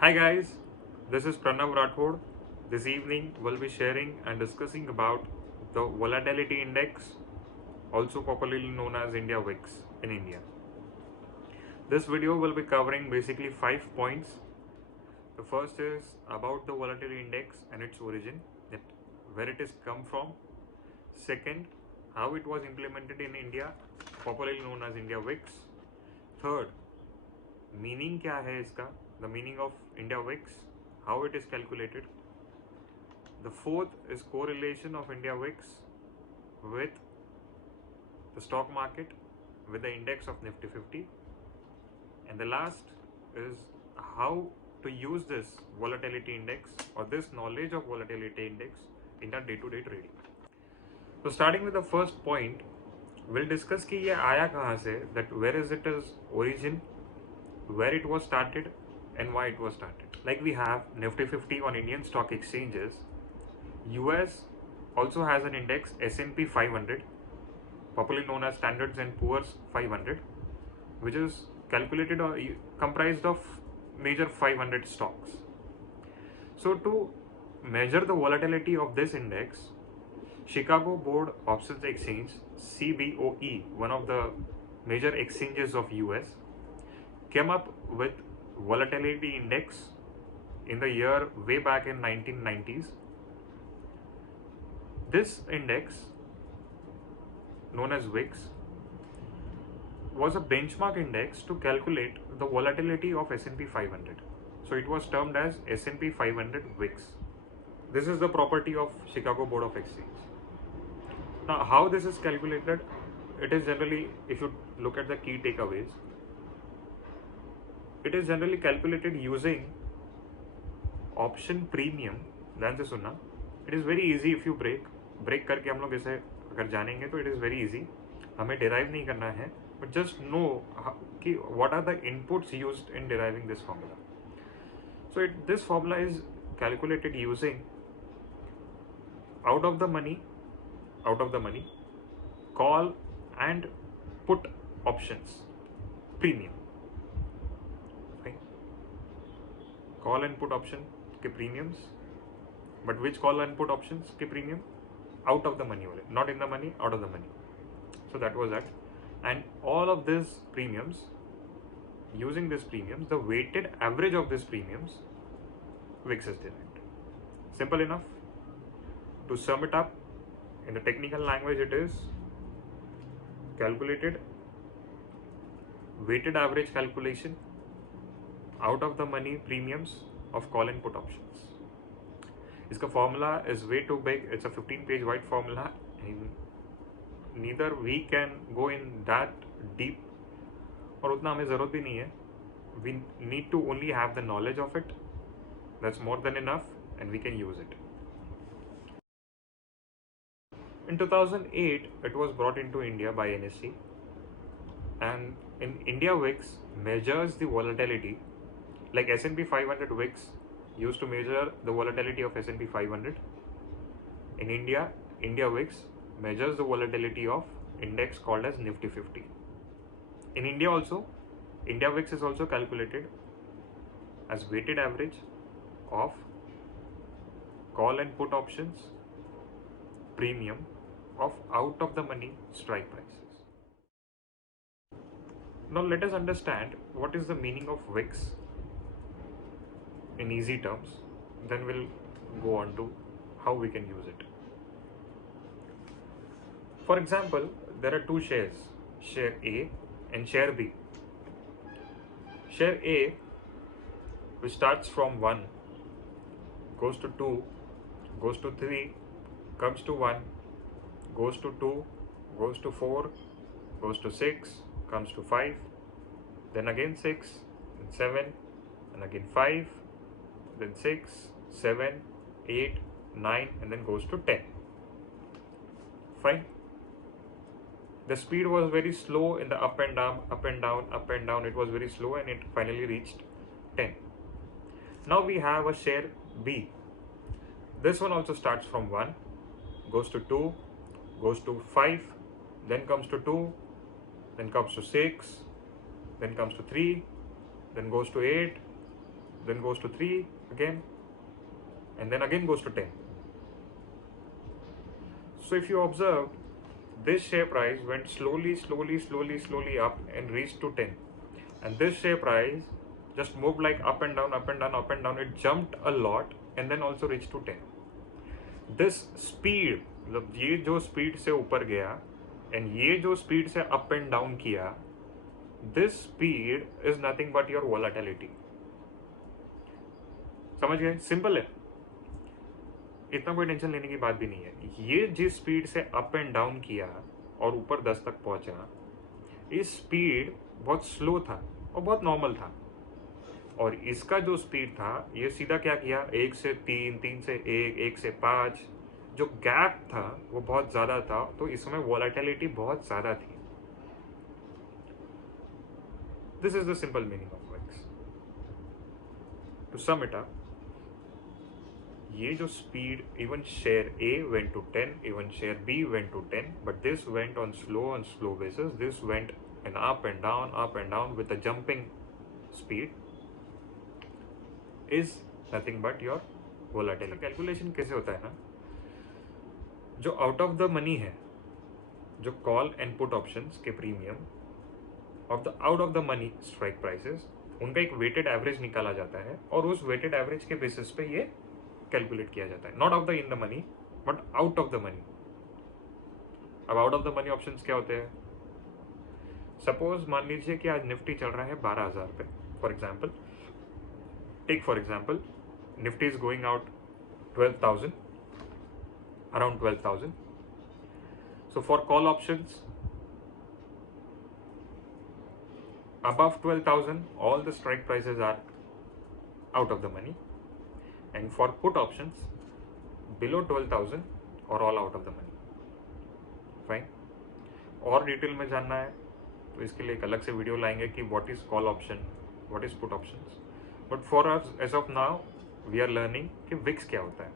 Hi guys, this is Pranav Rathod. This evening we'll be sharing and discussing about the volatility index, also popularly known as India VIX in India. This video will be covering basically 5 points. The first is about the volatility index and its origin, that where it is come from. Second, how it was implemented in India, popularly known as India VIX. Third, meaning क्या है इसका, the meaning of India VIX, how it is calculated. The fourth is correlation of India VIX with the stock market, with the index of Nifty 50. And the last is how to use this volatility index or this knowledge of volatility index in our day-to-day trading. So starting with the first point, we'll discuss कि ये आया कहाँ से, that where is it its origin, where it was started and why it was started. Like we have Nifty 50 on Indian stock exchanges. US also has an index S&P 500, popularly known as Standards and Poor's 500, which is calculated or comprised of major 500 stocks. So to measure the volatility of this index, Chicago Board Options Exchange, CBOE, one of the major exchanges of US, came up with volatility index in the year way back in 1990s. This index, known as VIX, was a benchmark index to calculate the volatility of S&P 500. So it was termed as S&P 500 VIX. This is the property of Chicago Board of Exchange. Now, how this is calculated, it is generally, if you look at the key takeaways, it is generally calculated using option premium. ध्यान से सुनना, it is very easy if you break करके हम लोग इसे अगर जानेंगे तो it is very easy. हमें derive नहीं करना है, but just know कि what are the inputs used in deriving this formula. So this formula is calculated using out of the money, call and put options premium. Okay. Call and put option के premiums, but which call and put options के premium? Out of the money वाले, not in the money, out of the money. So that was that. And all of these premiums, using these premiums, the weighted average of these premiums, VIX is derived. Simple enough. To sum it up, in the technical language, it is calculated weighted average calculation out of the money premiums of call and put options. इसका formula is way too big. It's a 15-page wide formula. And neither we can go in that deep, और उतना हमें ज़रूरत भी नहीं है. We need to only have the knowledge of it. That's more than enough, and we can use it. In 2008, it was brought into India by NSE, and in India VIX measures the volatility, like S&P 500 VIX used to measure the volatility of S&P 500. In India VIX measures the volatility of index called as Nifty 50. In India also, India VIX is also calculated as weighted average of call and put options premium of out of the money strike prices. Now let us understand what is the meaning of VIX in easy terms, then we'll go on to how we can use it. For example, there are two shares, share A and share B. Share A, which starts from 1, goes to 2, goes to 3, comes to 1, goes to 2, goes to 4, goes to 6, comes to 5, then again 6, then 7, and again 5, then 6, 7, 8, 9, and then goes to 10. Fine. The speed was very slow in the up and down, up and down, up and down. It was very slow and it finally reached 10. Now we have a share B. This one also starts from 1, goes to 2, goes to 5, then comes to 2, then comes to 6, then comes to 3, then goes to 8, then goes to 3 again, and then again goes to 10. So if you observe, this share price went slowly up and reached to 10. And this share price just moved like up and down, up and down, up and down. It jumped a lot and then also reached to 10. This speed, मतलब ये जो स्पीड से ऊपर गया and ये जो स्पीड से up and down किया, this speed is nothing but your volatility. समझ गए? सिंपल है, इतना कोई टेंशन लेने की बात भी नहीं है। ये जिस स्पीड से अप एंड डाउन किया और ऊपर 10 तक पहुंचा, इस स्पीड बहुत स्लो था और बहुत नॉर्मल था। और इसका जो स्पीड था, ये सीधा क्या किया, 1 से 3, 3 से 1, 1 से 5, जो गैप था वो बहुत ज़्यादा था, तो इसमें वॉलेटिलिटी बहुत ज़्यादा थी। This is the simple meaning of VIX. To sum it up, ये जो speed, even share A went to 10, even share B went to 10, but this went on slow basis. This went and up and down with a jumping speed, is nothing but your volatility. Calculation कैसे होता है ना, जो out of the money है, जो call and put options के premium of the out of the money strike prices, उनका एक वेटेड एवरेज निकाला जाता है और उस वेटेड एवरेज के बेसिस पे ये कैलकुलेट किया जाता है। Not of the in the money but out of the money. अब out of the money options क्या होते हैं? सपोज मान लीजिए कि आज निफ्टी चल रहा है 12,000 पे, for example, take for example Nifty is going out 12,000, around 12,000. So for call options above 12,000, all the strike prices are out of the money, and for put options below 12,000 are all out of the money. Fine. और डिटेल में जानना है तो इसके लिए एक अलग से वीडियो लाएंगे कि what is call option, what is put options, but for us as of now we are learning कि विक्स क्या होता है।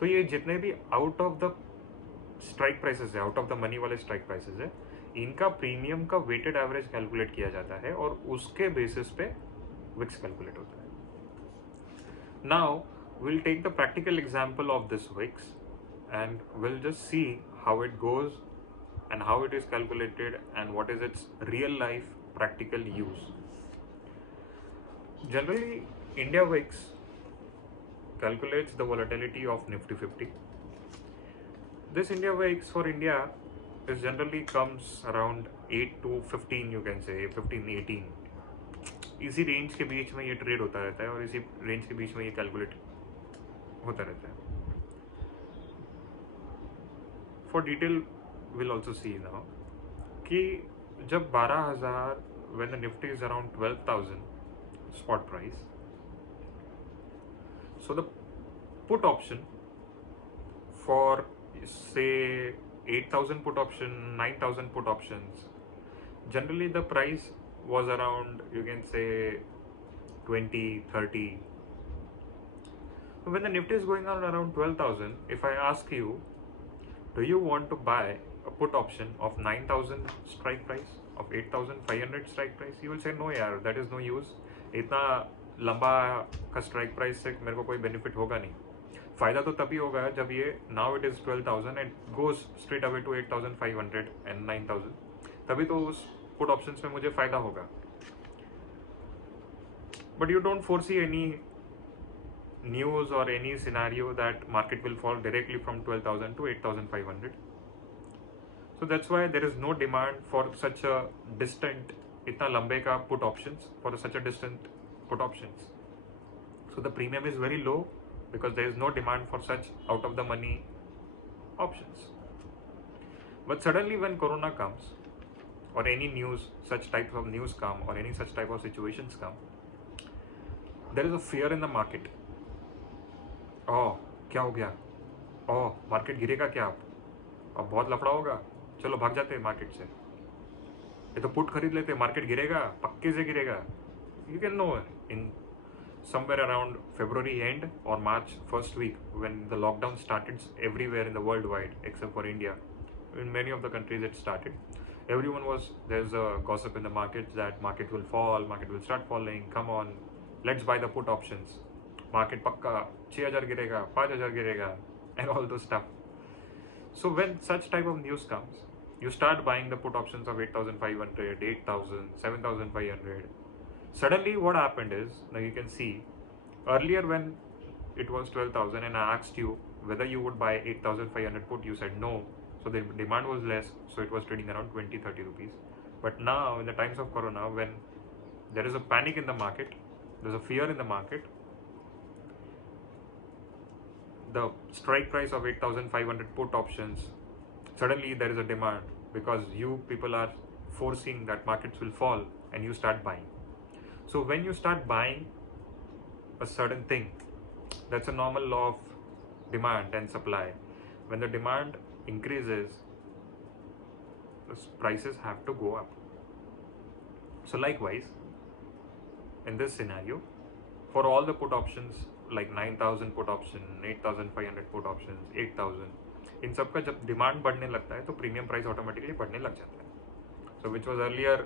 तो ये जितने भी out of the strike prices है, आउट ऑफ द मनी वाले स्ट्राइक प्राइसेस है, इनका प्रीमियम का वेटेड एवरेज कैलकुलेट किया जाता है और उसके बेसिस पे विक्स कैलकुलेट होता है। Now we'll take the practical example of this VIX and we'll just see how it goes and how it is calculated and what is its real life practical use. Generally, India VIX calculates the volatility of Nifty 50. This India VIX for India is generally comes around 8 to 15, you can say 15, 18. इसी रेंज के बीच में ये ट्रेड होता रहता है और इसी रेंज के बीच में ये कैलकुलेट होता रहता है। For detail will also see now कि जब 12,000, when the Nifty is around 12,000 spot price, so the put option for से 8,000 put option, 9,000 put options, generally the price was around, you can say 20, 30. So when the Nifty is going on around 12,000, if I ask you, do you want to buy a put option of 9,000 strike price, of 8,500 strike price? You will say no यार, that is no use. इतना लंबा का strike price से मेरे को कोई benefit होगा नहीं। फायदा तो तभी होगा जब ये now it is 12,000 and goes straight away to 8,500 and 9,000, तभी तो उस पुट ऑप्शंस में मुझे फायदा होगा। But you don't foresee any news और any scenario that market will fall directly from 12,000 to 8,500. So that's why there is no demand for such a distant, इतना लंबे का put options, for such a distant put options. So the premium is very low because there is no demand for such out of the money options. But suddenly when corona comes or any news, such type of news come or any such type of situations come, there is a fear in the market. Oh, क्या हो गया? Oh, market गिरेगा क्या? अब बहुत लफड़ा होगा, चलो भाग जाते हैं मार्केट से, ये तो पुट खरीद लेते हैं, मार्केट गिरेगा, पक्के से गिरेगा. You can know in somewhere around February end or March first week, when the lockdown started everywhere in the worldwide except for India, in many of the countries it started, everyone was, there's a gossip in the market that market will fall, market will start falling, come on, let's by the put options, market पक्का 6000 गिरेगा, 5000 गिरेगा, and all those stuff. So when such type of news comes, you start buying the put options of 8500, 8000, 7500. Suddenly what happened is, now you can see earlier when it was 12,000 and I asked you whether you would buy 8,500 put, you said no. So the demand was less, so it was trading around 20-30 rupees. But now in the times of corona, when there is a panic in the market, there's a fear in the market, the strike price of 8,500 put options, suddenly there is a demand because you people are foreseeing that markets will fall and you start buying. So when you start buying a certain thing, that's a normal law of demand and supply. When the demand increases, the prices have to go up. So likewise, in this scenario, for all the put options like 9,000 put option, 8,500 put options, 8,000, इन सब का जब डिमांड बढ़ने लगता है तो premium price automatically बढ़ने लग जाता है. So which was earlier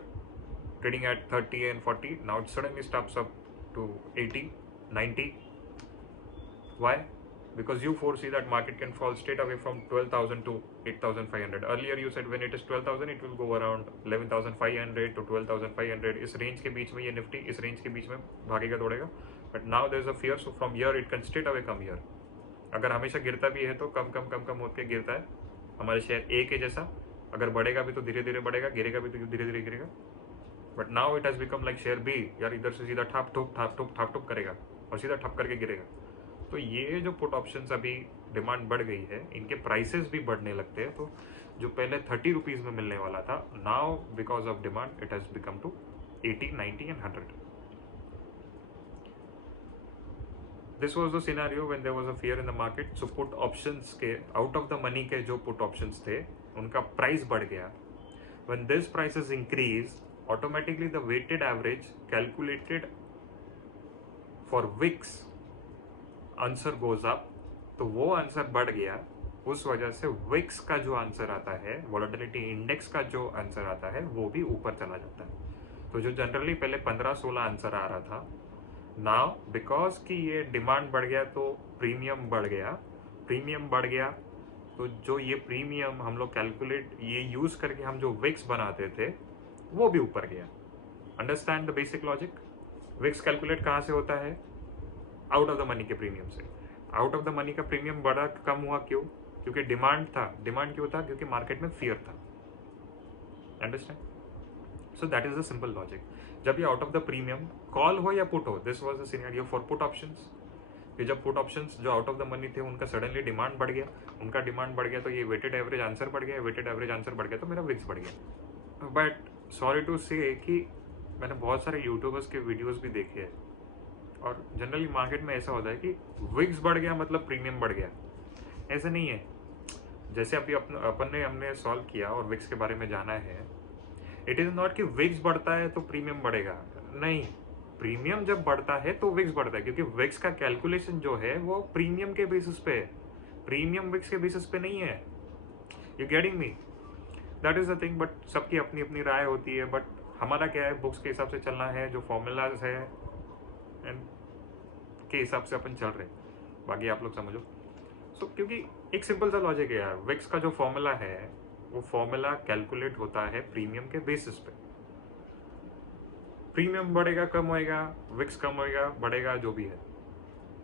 trading at 30 and 40, now it suddenly stops up to 80, 90. Why? Because you foresee that market can fall straight away from 12,000 to 8,500. Earlier you said when it is 12,000 it will go around 11,500 to 12,500. इस रेंज के बीच में ये निफ्टी इस रेंज के बीच में भागेगा दौड़ेगा. But now there is a fear, so from here it can straight away come here. अगर हमेशा गिरता भी है तो कम कम कम कम होकर गिरता है. हमारे शेयर ए के जैसा अगर बढ़ेगा भी तो धीरे धीरे बढ़ेगा, गिरेगा भी तो धीरे धीरे गिरेगा. But now it has become like share B, यार इधर से सीधा ठाप ठुक करेगा और सीधा ठप करके गिरेगा. तो ये जो पुट ऑप्शंस अभी डिमांड बढ़ गई है, इनके प्राइसेस भी बढ़ने लगते हैं. तो जो पहले 30 रुपीज में मिलने वाला था, now because of demand it has become to 80, 90 and 100. This was the scenario when there was a fear in the market. So put options के आउट ऑफ द मनी के जो पुट ऑप्शंस थे उनका प्राइस बढ़ गया. When this prices increase, automatically the weighted average calculated for VIX answer goes up. तो वो आंसर बढ़ गया, उस वजह से विक्स का जो आंसर आता है, वोलेटिलिटी इंडेक्स का जो आंसर आता है, वो भी ऊपर चला जाता है. तो जो जनरली पहले 15-16 आंसर आ रहा था, नाउ बिकॉज कि ये डिमांड बढ़ गया तो प्रीमियम बढ़ गया. प्रीमियम बढ़ गया तो जो ये प्रीमियम हम लोग कैलकुलेट ये यूज करके हम जो विक्स बनाते थे वो भी ऊपर गया. Understand the basic logic. VIX calculate कहाँ से होता है? आउट ऑफ द मनी के प्रीमियम से. आउट ऑफ द मनी का प्रीमियम बढ़ा कम हुआ क्यों? क्योंकि डिमांड था. डिमांड क्यों था? क्योंकि मार्केट में फियर था. Understand? So that is the simple logic. जब ये out of the premium call हो या पुट हो, this was the scenario for put options. कि जब पुट ऑप्शंस जो आउट ऑफ द मनी थे उनका सडनली डिमांड बढ़ गया, उनका डिमांड बढ़ गया तो ये वेटेड एवरेज आंसर बढ़ गया, वेटेड एवरेज आंसर बढ़ गया तो मेरा विक्स बढ़ गया. बट सॉरी टू से कि मैंने बहुत सारे यूट्यूबर्स के वीडियोस भी देखे हैं और जनरली मार्केट में ऐसा होता है कि विक्स बढ़ गया मतलब प्रीमियम बढ़ गया. ऐसा नहीं है. जैसे अभी अपन ने हमने सॉल्व किया और विक्स के बारे में जाना है, इट इज नॉट कि विक्स बढ़ता है तो प्रीमियम बढ़ेगा. नहीं, प्रीमियम जब बढ़ता है तो विक्स बढ़ता है, क्योंकि विक्स का कैलकुलेशन जो है वो प्रीमियम के बेसिस पे है, प्रीमियम विक्स के बेसिस पे नहीं है. You getting me? That is the thing. But सबकी अपनी अपनी राय होती है. बट हमारा क्या है, बुक्स के हिसाब से चलना है, जो फॉर्मूलाज है एंड के हिसाब से अपन चल रहे. बाकी आप लोग समझो. सो क्योंकि एक सिंपल सा लॉजिक है यार, विक्स का जो फॉर्मूला है वो फॉर्मूला कैलकुलेट होता है प्रीमियम के बेसिस पे. प्रीमियम बढ़ेगा कम होएगा, विक्स कम होएगा बढ़ेगा, जो भी है.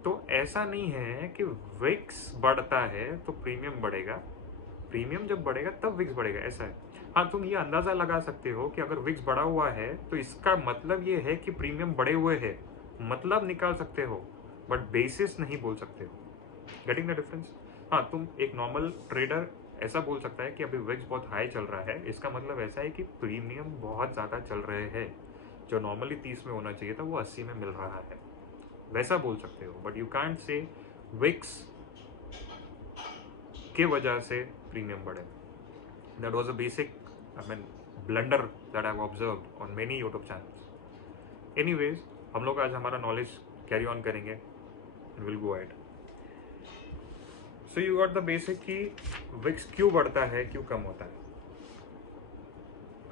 तो ऐसा नहीं है कि विक्स बढ़ता है तो प्रीमियम बढ़ेगा, प्रीमियम जब बढ़ेगा तब विक्स बढ़ेगा, ऐसा है. हाँ, तुम ये अंदाजा लगा सकते हो कि अगर विक्स बढ़ा हुआ है तो इसका मतलब ये है कि प्रीमियम बढ़े हुए है, मतलब निकाल सकते हो, बट बेसिस नहीं बोल सकते हो. Getting the difference? हाँ, तुम एक नॉर्मल ट्रेडर ऐसा बोल सकता है कि अभी विक्स बहुत हाई चल रहा है, इसका मतलब ऐसा है कि प्रीमियम बहुत ज़्यादा चल रहे हैं, जो नॉर्मली 30 में होना चाहिए था वो 80 में मिल रहा है, वैसा बोल सकते हो. But you can't say VIX के वजह से प्रीमियम बढ़े. That was a basic blunder that I have observed on many YouTube channels. Anyways, हम लोग आज हमारा नॉलेज कैरी ऑन करेंगे and will go ahead. So you got the basic कि विक्स क्यों बढ़ता है, क्यों कम होता है.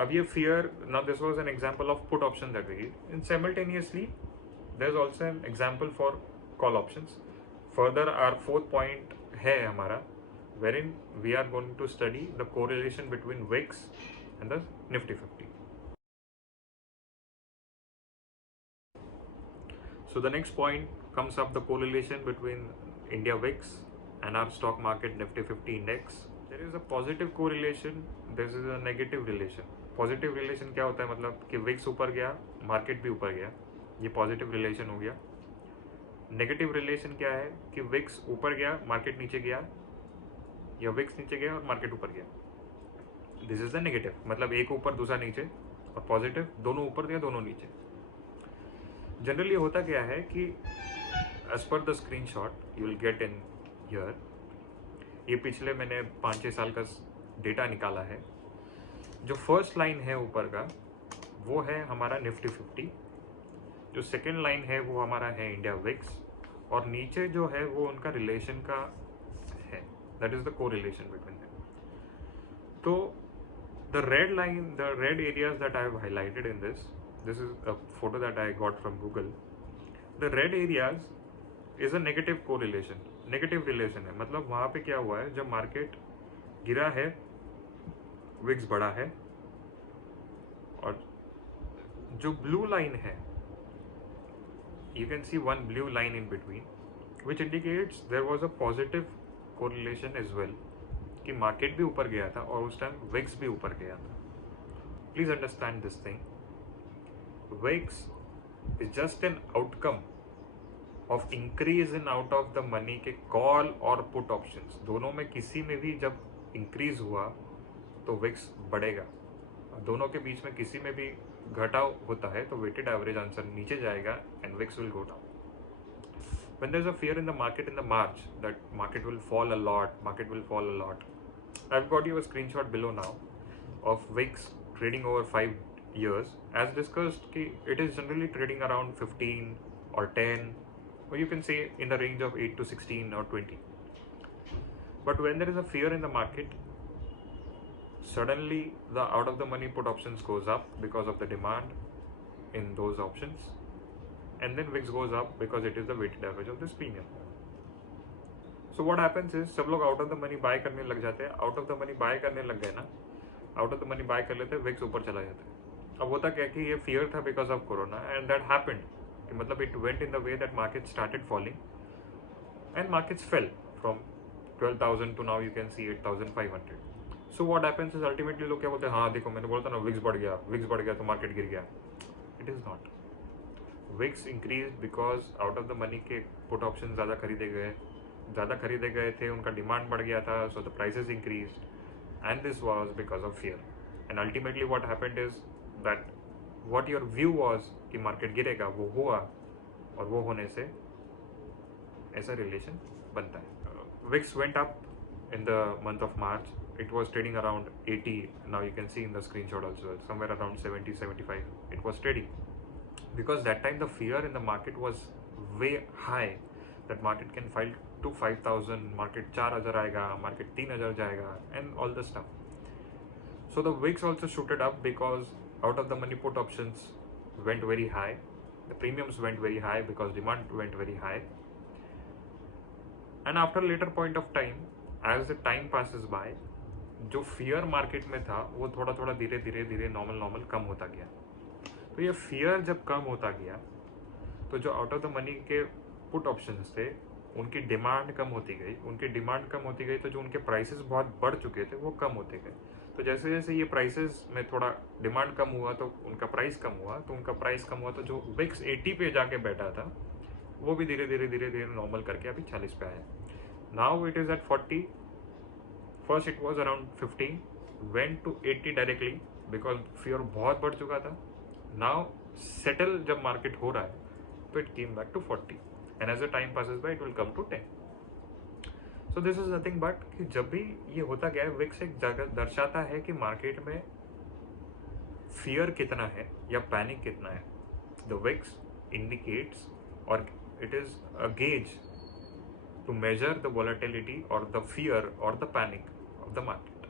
अब ये fear, now this was an example of put option that we used, and simultaneously there is also an example for call options. Further our fourth point है हमारा, wherein we are going to study the correlation between VIX and the Nifty 50. So the next point comes up the correlation between India VIX and our stock market Nifty 50 index. There is a positive correlation, there is a negative relation. Positive relation क्या होता है, मतलब कि VIX ऊपर गया मार्केट भी ऊपर गया, ये पॉजिटिव रिलेशन हो गया. नेगेटिव रिलेशन क्या है कि VIX ऊपर गया मार्केट नीचे गया, या VIX नीचे गया और मार्केट ऊपर गया. दिस इज द नेगेटिव, मतलब एक ऊपर दूसरा नीचे, और पॉजिटिव दोनों ऊपर गया दोनों नीचे. जनरली होता क्या है कि as per the screenshot you will get in here, ये पिछले मैंने 5-6 साल का डेटा निकाला है. जो फर्स्ट लाइन है ऊपर का वो है हमारा निफ्टी 50, जो सेकेंड लाइन है वो हमारा है इंडिया विक्स, और नीचे जो है वो उनका रिलेशन का है, that is the correlation between them. तो the red areas that I have highlighted in this is a photo that I got from Google. The red areas is a negative correlation, negative relation है. मतलब वहाँ पे क्या हुआ है, जब मार्केट गिरा है विक्स बढ़ा है, और जो ब्लू लाइन है, you can see one blue line in between which indicates there was a positive correlation as well, कि मार्केट भी ऊपर गया था और उस टाइम विक्स भी ऊपर गया था. Please understand this thing, VIX is just an outcome of increase in out of the money के कॉल और पुट ऑप्शंस. दोनों में किसी में भी जब इंक्रीज हुआ तो विक्स बढ़ेगा, दोनों के बीच में किसी में भी घटाव होता है तो वेटेड एवरेज आंसर नीचे जाएगा and VIX will go down. When there is a fear in the market in the March that market will fall a lot, I've got you a screenshot below now of VIX trading over 5 years. As discussed, it is generally trading around 15 or 10, or you can say in the range of 8 to 16 or 20. But when there is a fear in the market, suddenly the out of the money put options goes up because of the demand in those options, and then VIX goes up because it is the weighted average of this premium. So what happens is सब लोग out of the money by करने लग जाते हैं. Out of the money by करने लग गए ना, out of the money by कर लेते हैं, विक्स ऊपर चला जाता है. अब होता क्या कि ये फियर था because of corona, and that happened, कि मतलब it went in the way that market started falling and markets fell from 12,000 to now you can see 8,500. So what happens is ultimately लोग क्या बोलते हैं, हाँ देखो मैंने बोला था ना विक्स बढ़ गया तो मार्केट गिर गया. It is not. VIX increase because out of the money के पुट ऑप्शन ज़्यादा खरीदे गए थे, उनका डिमांड बढ़ गया था, so the prices increase, and this was because of fear. And ultimately what happened is that what your view was कि मार्केट गिरेगा वो हुआ, और वो होने से ऐसा रिलेशन बनता है. VIX went up in the month of March. It was trading around 80. Now you can see in the screenshot also somewhere around 70, 75. It was trading because that time the fear in the market was way high that market can fall to 5,000, market 4,000 आएगा, market 3,000 जाएगा, and all the stuff. So the VIX also shooted up because out of the money put options went very high, the premiums went very high because demand went very high, and after later point of time, as the time passes by, जो fear market में था वो थोड़ा थोड़ा धीरे नॉर्मल कम होता गया. तो ये फियर जब कम होता गया तो जो आउट ऑफ द मनी के पुट ऑप्शंस थे उनकी डिमांड कम होती गई, तो जो उनके प्राइसेस बहुत बढ़ चुके थे वो कम होते गए. तो जैसे जैसे ये प्राइसेस में थोड़ा डिमांड कम हुआ तो उनका प्राइस कम हुआ, तो जो विक्स 80 पे जाके बैठा था वो भी धीरे नॉर्मल करके अभी 40 पे आया. Now it is at 40. First it was around 15, went to 80 directly because fear बहुत बढ़ चुका था. Now settle जब market हो रहा है तो it came back to 40, and as the time passes by it will come to 10. So this is nothing but कि जब भी ये होता गया है, विक्स एक जगह दर्शाता है कि मार्केट में फियर कितना है या पैनिक कितना है. The VIX indicates, or it is a gauge to measure the volatility or the fear or the panic of the market.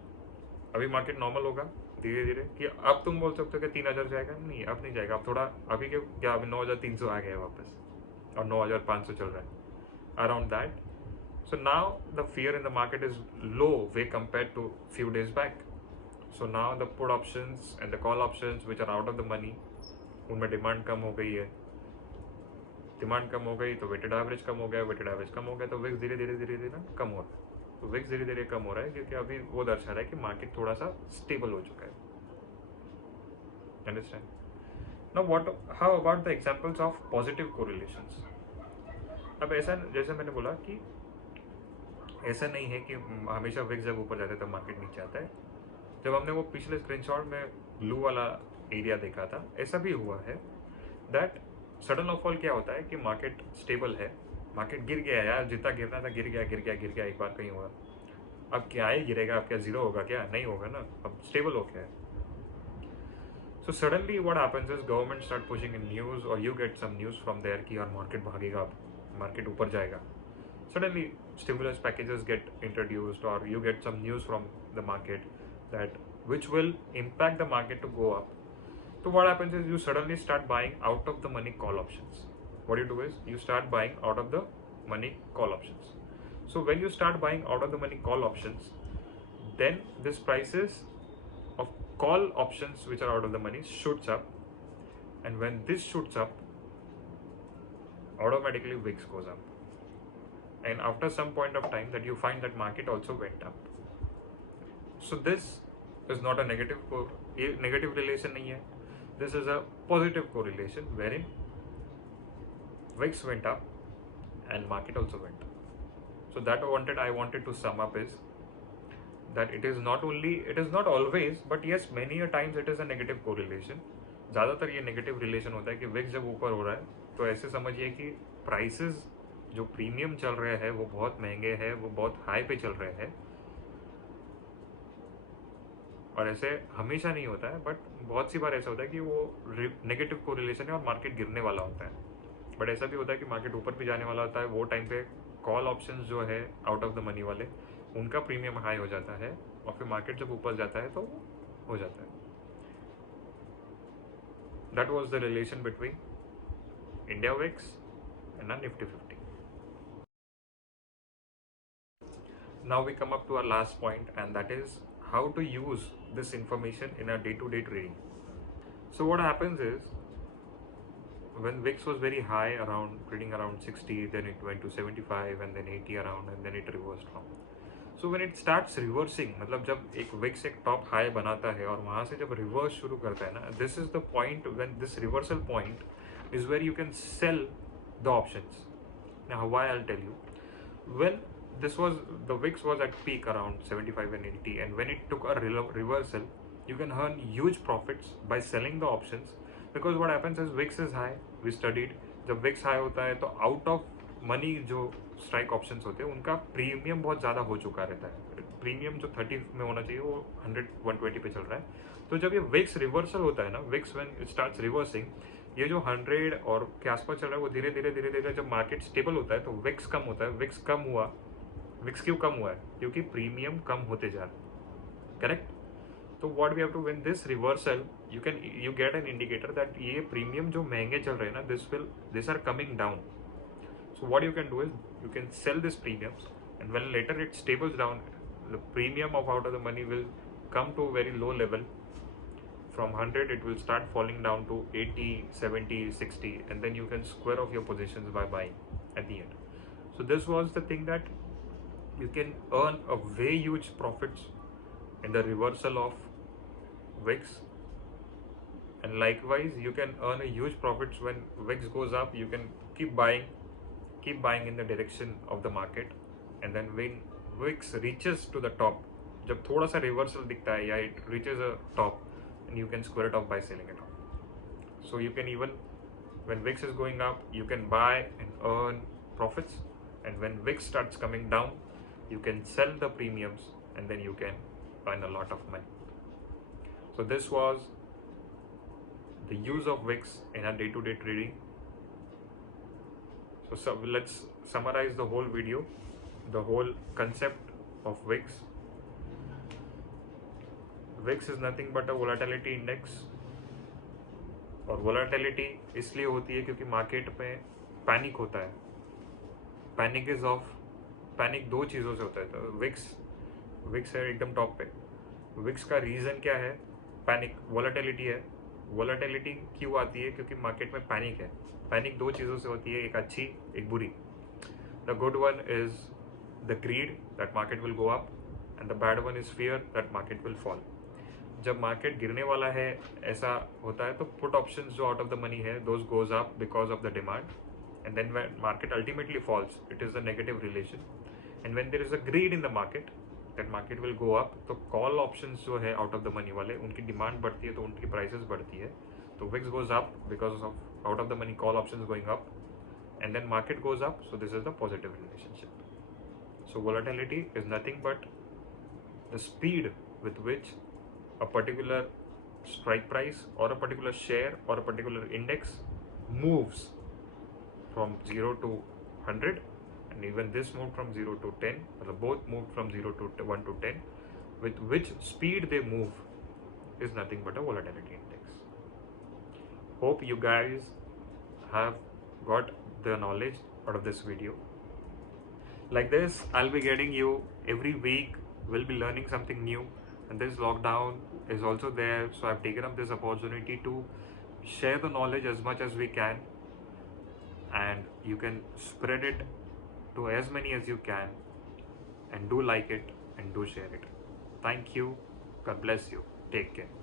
अभी मार्केट नॉर्मल होगा, धीरे धीरे कि अब तुम बोल सकते हो कि 3000 जाएगा, नहीं अब नहीं जाएगा, अब थोड़ा अभी के क्या अभी 9300 आ गया वापस और 9500 चल रहा है around that. So now the fear in the market is low way compared to few days back. So now the put options and the call options which are out of the money, उनमें डिमांड कम हो गई है. डिमांड कम हो गई तो weighted average कम हो गया, weighted average कम हो गया तो विक्स धीरे धीरे धीरे धीरे कम हो रहा है. तो विक्स धीरे धीरे कम हो रहा है क्योंकि अभी वो दर्शा रहा है कि मार्केट थोड़ा सा स्टेबल हो चुका है. Understand. Now what, how about the examples of positive correlations. अब ऐसा जैसे मैंने बोला कि ऐसा नहीं है कि हमेशा विक्स जब ऊपर जाता है तब मार्केट नीचे आता है. जब हमने वो पिछले स्क्रीनशॉट में ब्लू वाला एरिया देखा था, ऐसा भी हुआ है दैट सडन ऑफॉल क्या होता है कि मार्केट स्टेबल है, मार्केट गिर गया यार, जितना गिरना था गिर गया एक बार कहीं हुआ, अब क्या है गिरेगा, अब क्या जीरो होगा, क्या नहीं होगा ना, अब स्टेबल हो गया है. So suddenly what happens is government start pushing in news और you get some news from there कि यार मार्केट भागेगा, अब मार्केट ऊपर जाएगा. Suddenly stimulus packages get introduced or you get some news from the market that which will impact the market to go up. So what happens is you suddenly start buying out of the money call options. What you do is you start buying out of the money call options. So when you start buying out of the money call options, then this prices of call options which are out of the money shoots up, and when this shoots up, automatically VIX goes up. And after some point of time that you find that market also went up. So this is not a negative relation नहीं है. This is a positive correlation wherein VIX went up and market also went up. So that I wanted to sum up is that it is not always, but yes, many a times it is a negative correlation. ज़्यादातर ये negative relation होता है कि VIX जब ऊपर हो रहा है तो ऐसे समझिए कि prices जो प्रीमियम चल रहे हैं वो बहुत महंगे हैं, वो बहुत हाई पे चल रहे हैं. और ऐसे हमेशा नहीं होता है, बट बहुत सी बार ऐसा होता है कि वो नेगेटिव कोरिलेशन है और मार्केट गिरने वाला होता है. बट ऐसा भी होता है कि मार्केट ऊपर भी जाने वाला होता है. वो टाइम पे कॉल ऑप्शंस जो है आउट ऑफ द मनी वाले, उनका प्रीमियम हाई हो जाता है और फिर मार्केट जब ऊपर जाता है तो हो जाता है. That was the relation between India VIX and Nifty 50. Now we come up to our last point, and that is how to use this information in a day-to-day trading. So what happens is when VIX was very high, trading around 60, then it went to 75 and then 80 around, and then it reversed from. So when it starts reversing, मतलब जब एक VIX एक top high बनाता है और वहाँ से जब reverse शुरू करता है ना, this is the point when this reversal point is where you can sell the options. Now why, I'll tell you. When the VIX was at peak around 75 and 80, and when it took a reversal, you can earn huge profits by selling the options, because what happens is VIX is high. We studied, जब VIX high होता है तो out of money जो strike options होते हैं उनका प्रीमियम बहुत ज़्यादा हो चुका रहता है. प्रीमियम जो 30 में होना चाहिए वो 100-120 पे चल रहा है. तो जब ये VIX रिवर्सल होता है ना, VIX when it starts reversing, ये जो 100 और के आसपास चल रहा है वो धीरे धीरे जब मार्केट स्टेबल होता है तो VIX कम होता है. VIX कम हुआ, VIX क्यों कम हुआ है? क्योंकि प्रीमियम कम होते जा रहा है. करेक्ट. तो what we have to, when this reversal, you get an indicator that ये प्रीमियम जो महंगे चल रहे हैं ना, this are coming down. So what you can do is you can sell this premiums, and when later it stables down, the premium of out of the money will come to a very low level. From 100 it will start falling down to 80, 70, 60, and then you can square off your positions by buying at the end. So this was the thing, that you can earn a very huge profits in the reversal of VIX, and likewise you can earn a huge profits when VIX goes up. You can keep buying in the direction of the market, and then when VIX reaches to the top, जब थोड़ा सा रिवर्सल दिखता है या it reaches a top, and you can square it off by selling it off. So you can even, when VIX is going up, you can buy and earn profits, and when VIX starts coming down, you can sell the premiums, and then you can earn a lot of money. So this was the use of VIX in a day-to-day trading. So let's summarize the whole video, the whole concept of VIX. VIX is nothing but a volatility index, और volatility इसलिए होती है क्योंकि मार्केट में पैनिक होता है. Panic is of, panic दो चीज़ों से होता है. तो विक्स है एकदम टॉप पे. विक्स का रीज़न क्या है? पैनिक. वोलेटिलिटी है. वोलेटिलिटी क्यों आती है? क्योंकि मार्केट में पैनिक है. पैनिक दो चीज़ों से होती है, एक अच्छी एक बुरी. The good one is the greed that market will go up, and the bad one is fear that market will fall. जब मार्केट गिरने वाला है ऐसा होता है तो पुट ऑप्शंस जो आउट ऑफ द मनी है those goes up because of the demand, and then when market ultimately falls it is a negative relation. And when there is a greed in the market that market will go up, तो call options जो है out of the money वाले उनकी डिमांड बढ़ती है तो उनकी प्राइसेस बढ़ती है. तो VIX goes up because of out of the money call options going up, and then market goes up, so this is the positive relationship. So volatility is nothing but the speed with which a particular strike price or a particular share or a particular index moves from 0 to 100, and even this moved from 0 to 10, or both moved from 0 to 1 to 10. With which speed they move is nothing but a volatility index. Hope you guys have got the knowledge out of this video. Like this, I'll be getting you every week. We'll be learning something new, and this lockdown is also there, so I've taken up this opportunity to share the knowledge as much as we can, and you can spread it to as many as you can, and do like it and do share it. Thank you. God bless you. Take care.